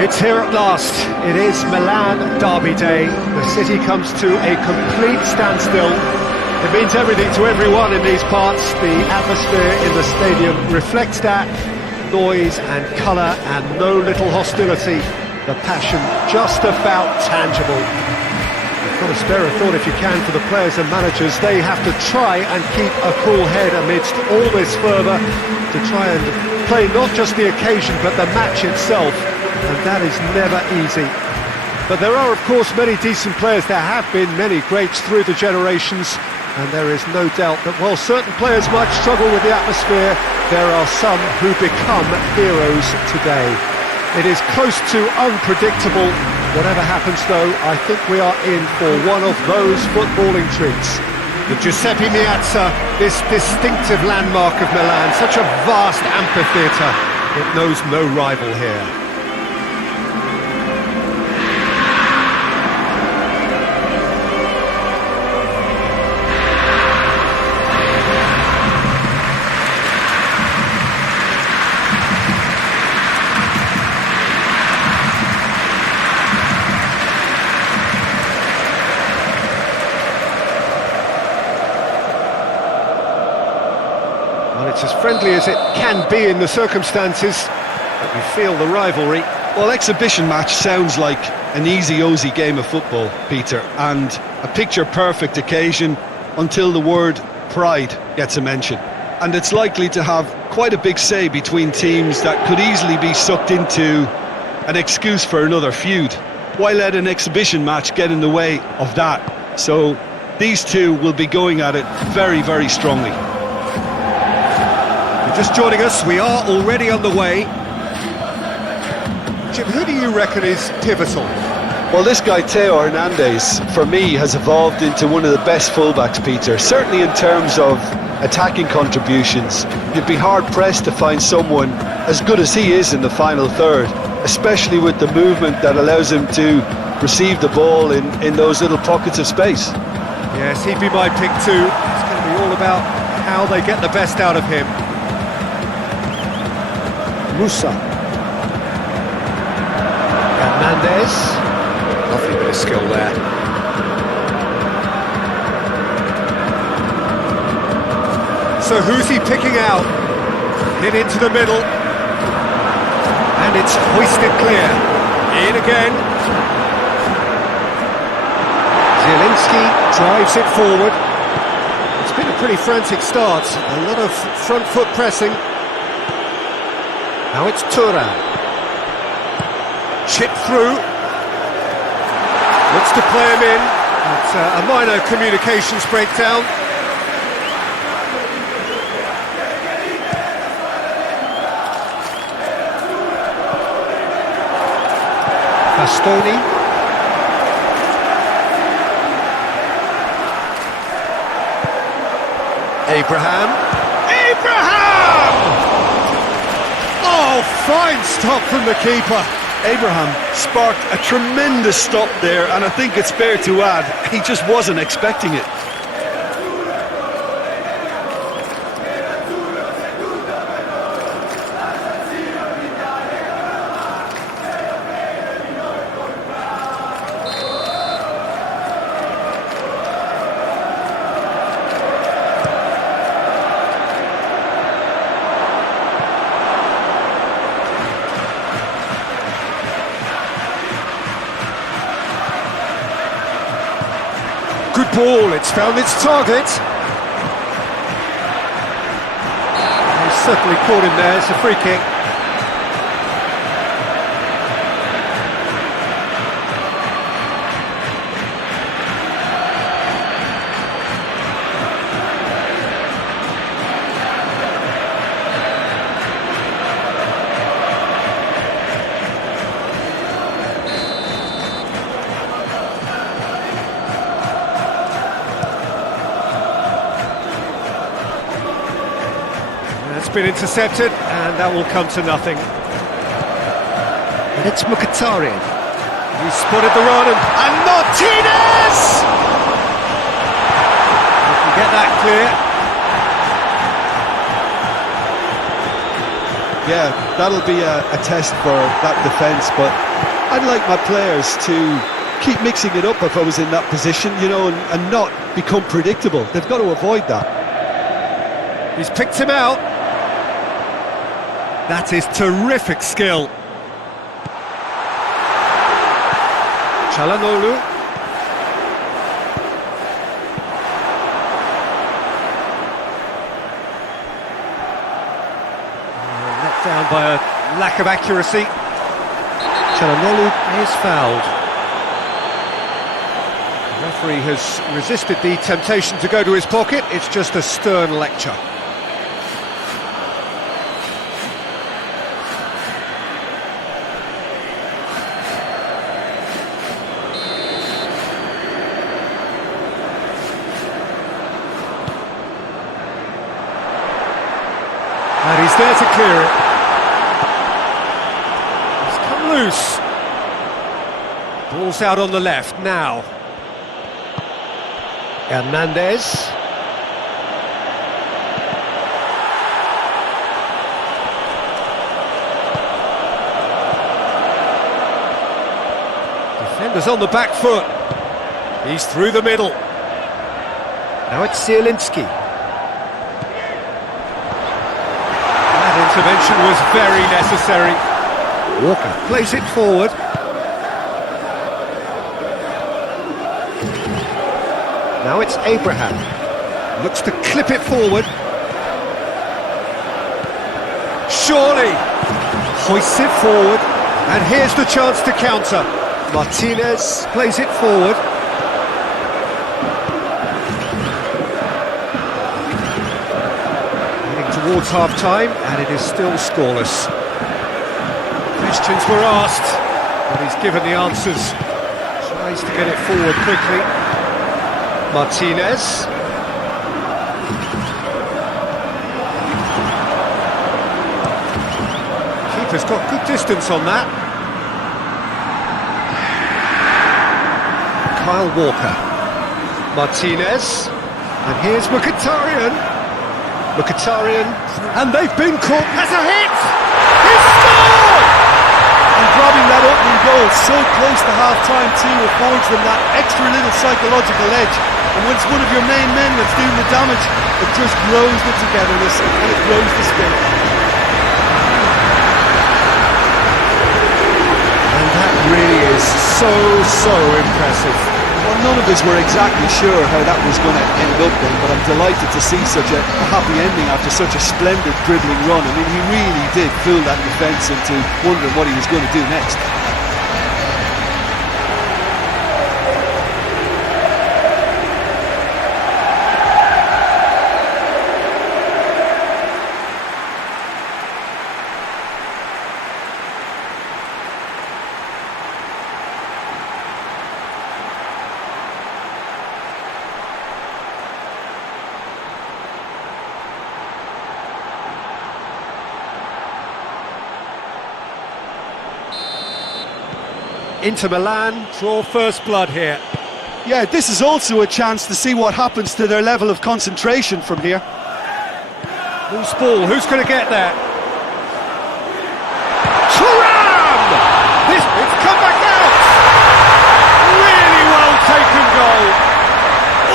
It's here at last. It is Milan derby day. The city comes to a complete standstill. It means everything to everyone in these parts. The atmosphere in the stadium reflects that. Noise and colour and no little hostility. The passion just about tangible. You've got to spare a thought if you can for the players and managers. They have to try and keep a cool head amidst all this fervour, to try and play not just the occasion but the match itself, and that is never easy. But there are of course many decent players. There have been many greats through the generations, and there is no doubt that while certain players might struggle with the atmosphere, there are some who become heroes today. It is close to unpredictable. Whatever happens though, I think we are in for one of those footballing treats. The Giuseppe Meazza, this distinctive landmark of Milan, such a vast amphitheatre, it knows no rival here. Well, it's as friendly as it can be in the circumstances, but you feel the rivalry. Well, exhibition match sounds like an easy-ozy game of football, Peter, and a picture-perfect occasion until the word pride gets a mention. And it's likely to have quite a big say between teams that could easily be sucked into an excuse for another feud. Why let an exhibition match get in the way of that? So these two will be going at it very, very strongly. Just joining us, we are already underway. Jim, who do you reckon is pivotal? Well, this guy, Theo Hernandez, for me, has evolved into one of the best fullbacks, Peter. Certainly in terms of attacking contributions. You'd be hard-pressed to find someone as good as he is in the final third, especially with the movement that allows him to receive the ball in those little pockets of space. Yes, he'd be my pick too. It's going to be all about how they get the best out of him. Musa. Hernandez. Lovely bit of skill there. So who's he picking out? Hit into the middle. And it's hoisted clear. In again. Zielinski drives it forward. It's been a pretty frantic start. A lot of front foot pressing. Now it's Thuram. Chip through. Looks to play him in. It's a minor communications breakdown. Bastoni. Abraham. Oh, fine stop from the keeper. Abraham sparked a tremendous stop there, and I think it's fair to add, he just wasn't expecting it. Good ball, it's found its target. He's certainly caught him there, it's a free kick. It's been intercepted, and that will come to nothing. And it's Mkhitaryan. He spotted the run, and Martinez! He can get that clear. Yeah, that'll be a test for that defence, but I'd like my players to keep mixing it up if I was in that position, you know, and not become predictable. They've got to avoid that. He's picked him out. That is terrific skill. Çalhanoğlu. Let down by a lack of accuracy. Çalhanoğlu is fouled. The referee has resisted the temptation to go to his pocket. It's just a stern lecture. And he's there to clear it. He's come loose. Ball's out on the left now. Hernandez. Defenders on the back foot. He's through the middle. Now it's Zielinski. Intervention was very necessary. Walker plays it forward. Now it's Abraham. Looks to clip it forward. Surely hoists it forward. And here's the chance to counter. Martinez plays it forward. Towards half-time, and it is still scoreless. Questions were asked, but he's given the answers. Tries to get it forward quickly. Martinez. Keeper's got good distance on that. Kyle Walker. Martinez. And here's Mkhitaryan. Mkhitaryan, and they've been caught. Has a hit! He's scored! And grabbing that opening goal so close to half-time too affords them that extra little psychological edge. And when it's one of your main men that's doing the damage, it just grows the togetherness and it grows the spirit. And that really is so impressive. Well, none of us were exactly sure how that was going to end up then, but I'm delighted to see such a happy ending after such a splendid dribbling run. I mean, he really did fool that defence into wondering what he was going to do next. Inter Milan draw first blood here. Yeah, this is also a chance to see what happens to their level of concentration from here. Loose ball, who's going to get there? Thuram! It's come back out! Really well taken goal.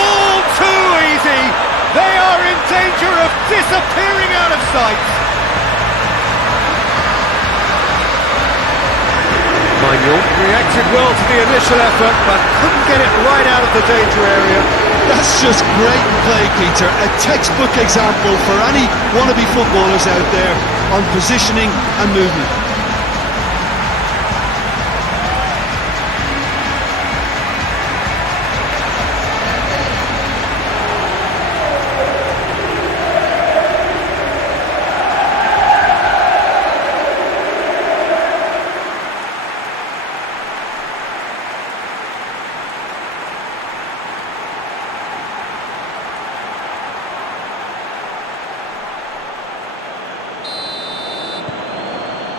All too easy. They are in danger of disappearing out of sight. Reacted well to the initial effort, but couldn't get it right out of the danger area. That's just great play, Peter. A textbook example for any wannabe footballers out there on positioning and movement.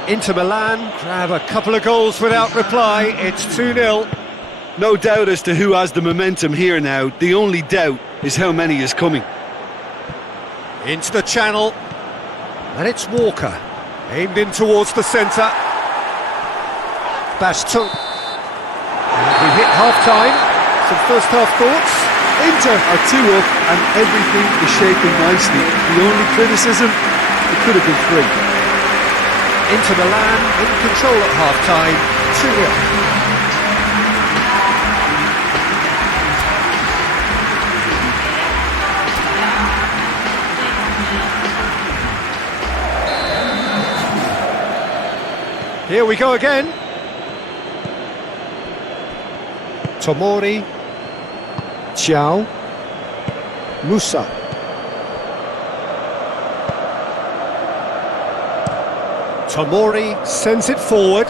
Inter Milan grab a couple of goals without reply. It's 2-0. No doubt as to who has the momentum here now. The only doubt is how many is coming. Into the channel. And it's Walker. Aimed in towards the centre. Baston. We hit half-time. Some first-half thoughts? Inter are 2 up and everything is shaping nicely. The only criticism, it could have been 3. Inter Milan in control at half-time, 2-0. Here we go again. Tomori. Ciao. Musa. Tomori sends it forward.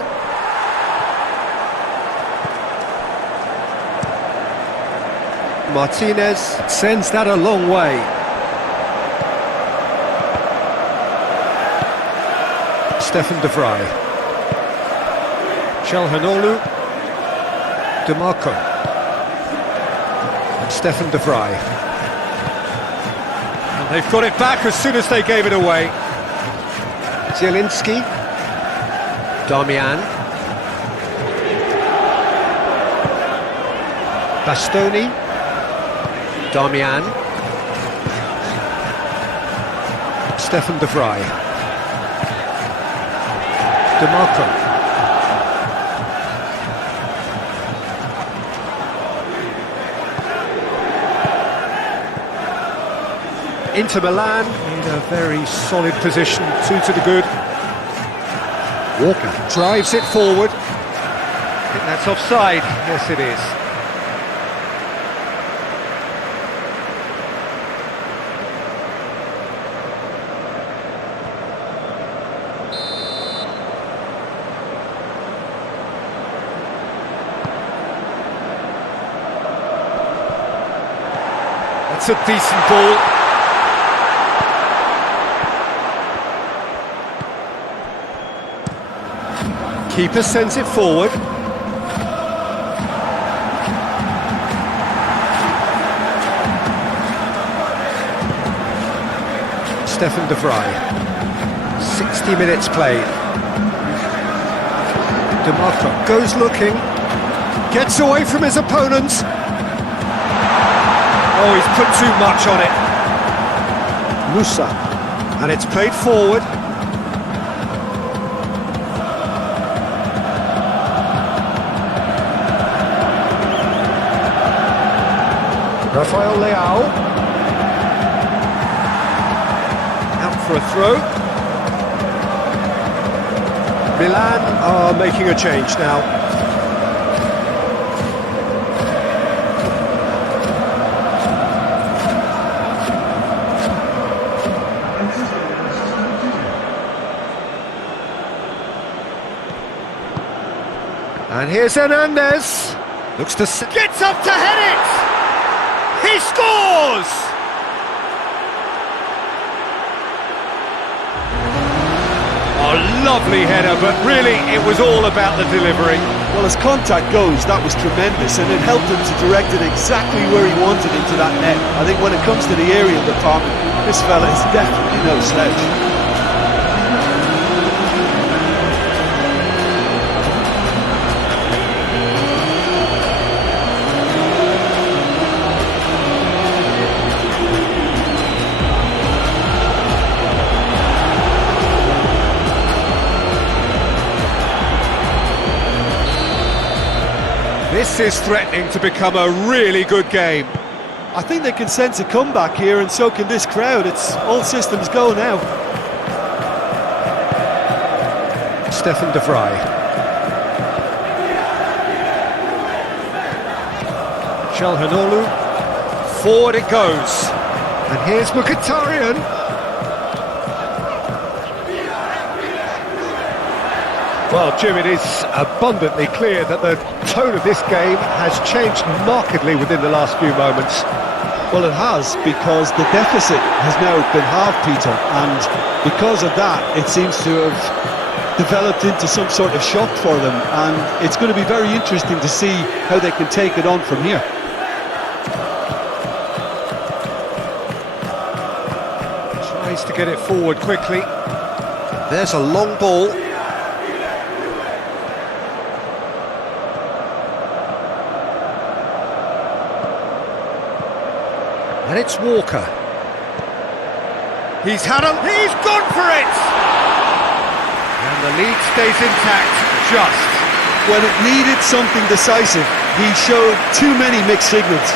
Martinez sends that a long way. Stefan de Vrij. Calhanoglu. DeMarco. And Stefan de Vrij. And they've got it back as soon as they gave it away. Zielinski. Darmian. Bastoni. Darmian. Stefan de Vrij. DeMarco. Inter Milan in a very solid position, 2 to the good. Walker drives it forward. I think that's offside. Yes, it is. That's a decent ball. Keeper sends it forward. Stefan de Vrij. 60 minutes played. DeMarco goes looking. Gets away from his opponents. Oh, he's put too much on it. Musa. And it's played forward. Rafael Leao. Out for a throw. Milan are making a change now. And here's Hernandez. Looks to... Gets up to head it! He scores! Oh, lovely header, but really it was all about the delivery. Well, as contact goes, that was tremendous, and it helped him to direct it exactly where he wanted into that net. I think when it comes to the aerial department, this fella is definitely no slouch. This is threatening to become a really good game. I think they can sense a comeback here, and so can this crowd. It's all systems go now. Stefan de Vrij. Calhanoglu. Forward it goes. And here's Mkhitaryan. Well, Jim, it is abundantly clear that the tone of this game has changed markedly within the last few moments. Well, it has, because the deficit has now been halved, Peter, and because of that, it seems to have developed into some sort of shock for them, and it's going to be very interesting to see how they can take it on from here. Tries to get it forward quickly. There's a long ball. And it's Walker. He's gone for it! And the lead stays intact, just. When it needed something decisive, he showed too many mixed signals.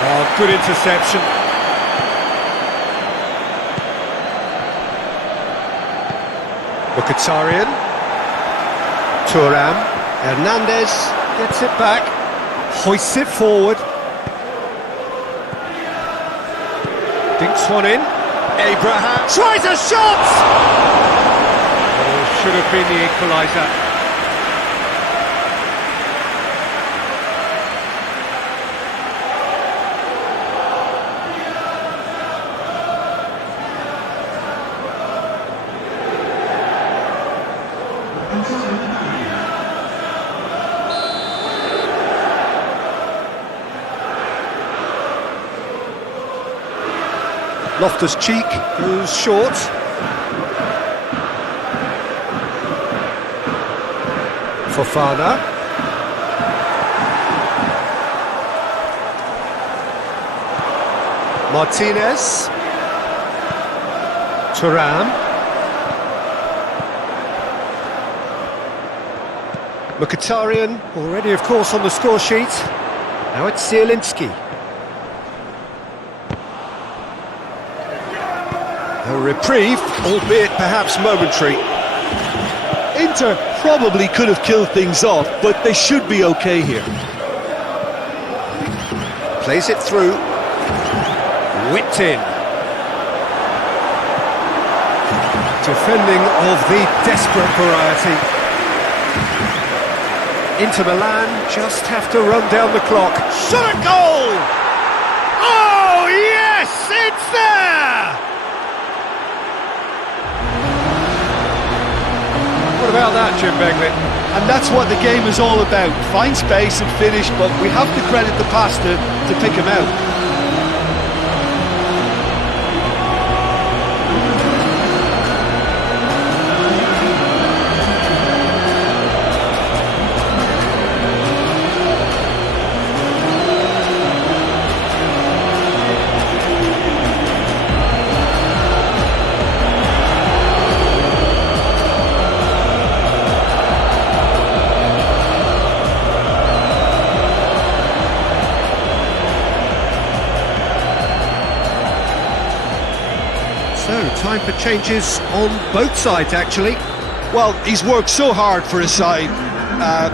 Oh, good interception. Mkhitaryan. Thuram. Hernandez gets it back. Hoists it forward. Dinks one in. Abraham tries a shot! Oh, should have been the equaliser. Loftus-Cheek goes short. Fofana. Martinez. Thuram. Mkhitaryan, already of course on the score sheet. Now it's Zielinski. A reprieve, albeit perhaps momentary. Inter probably could have killed things off, but they should be okay here. Plays it through. Whipped in. Defending of the desperate variety. Inter Milan just have to run down the clock. Shot a goal! Oh yes, it's there! What about that, Jim Begley? And that's what the game is all about. Find space and finish, but we have to credit the pass to pick him out. So, time for changes on both sides, actually. Well, he's worked so hard for his side,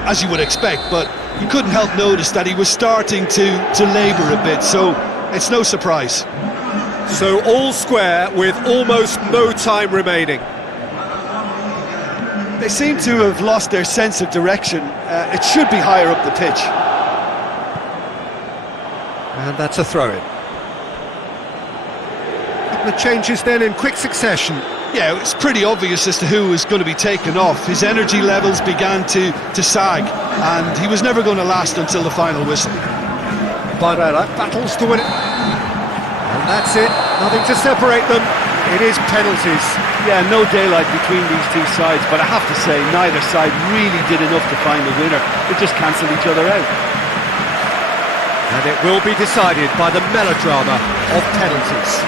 as you would expect, but you couldn't help notice that he was starting to labour a bit, so it's no surprise. So, all square with almost no time remaining. They seem to have lost their sense of direction. It should be higher up the pitch. And that's a throw-in. The changes then in quick succession. Yeah, it's pretty obvious as to who was going to be taken off. His energy levels began to sag, and he was never going to last until the final whistle. Barrera battles to win it. And that's it, nothing to separate them. It is penalties. Yeah, no daylight between these two sides, but I have to say, neither side really did enough to find the winner. They just cancelled each other out. And it will be decided by the melodrama of penalties.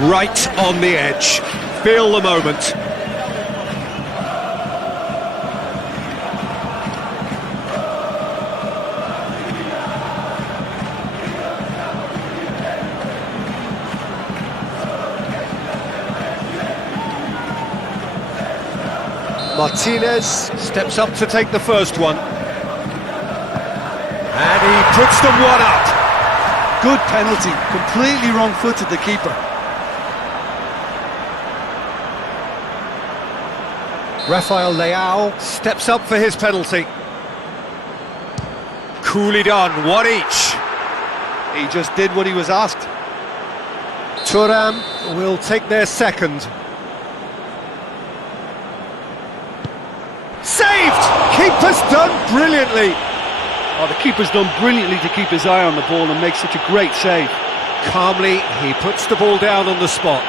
Right on the edge. Feel the moment. Martinez steps up to take the first one. And he puts them one up. Good penalty, completely wrong-footed the keeper. Rafael Leao steps up for his penalty. Coolly done, one each. He just did what he was asked. Thuram will take their second. Saved! keeper's done brilliantly. Oh, the keeper's done brilliantly to keep his eye on the ball and make such a great save. Calmly, he puts the ball down on the spot.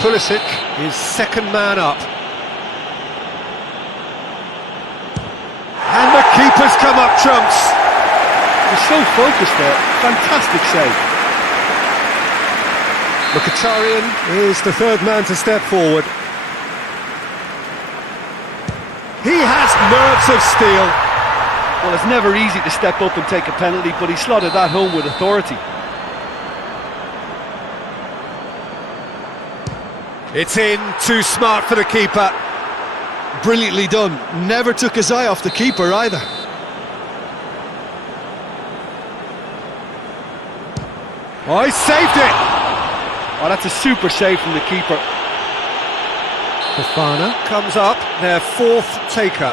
Pulisic is second man up. And the keeper's come up trumps. He's so focused there. Fantastic save. Mkhitaryan is the third man to step forward. He has nerves of steel. Well, it's never easy to step up and take a penalty, but he slotted that home with authority. It's in, too smart for the keeper. Brilliantly done. Never took his eye off the keeper either. Oh, he saved it! Oh, that's a super save from the keeper. Fofana comes up, their fourth taker.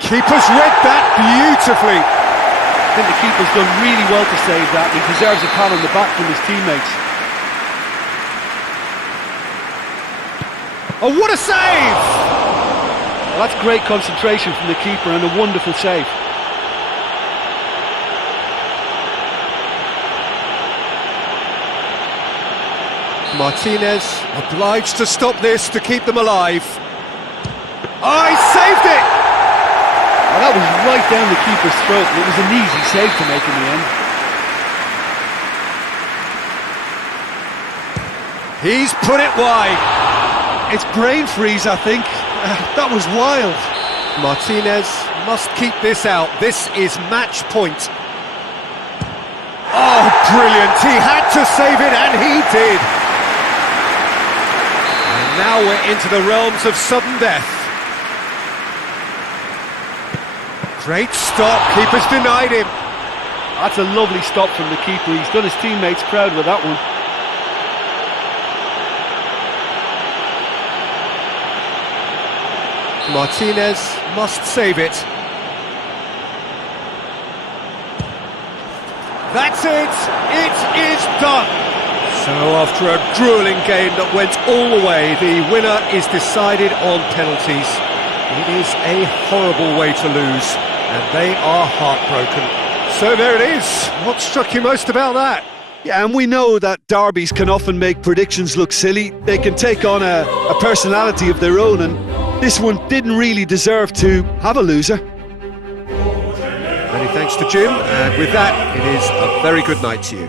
Keeper's read that beautifully. I think the keeper's done really well to save that, and he deserves a pat on the back from his teammates. Oh, what a save! Well, that's great concentration from the keeper and a wonderful save. Martinez obliged to stop this to keep them alive. Oh, he saved it! Well, that was right down the keeper's throat, and it was an easy save to make in the end. He's put it wide. It's brain freeze, I think. That was wild. Martinez must keep this out. This is match point. Oh, brilliant. He had to save it, and he did. And now we're into the realms of sudden death. Great stop. Keeper's denied him. That's a lovely stop from the keeper. He's done his teammates proud with that one. Martinez must save it. That's it! It is done! So after a gruelling game that went all the way, the winner is decided on penalties. It is a horrible way to lose, and they are heartbroken. So there it is. What struck you most about that? Yeah, and we know that derbies can often make predictions look silly. They can take on a personality of their own, and this one didn't really deserve to have a loser. Many thanks to Jim, and with that, it is a very good night to you.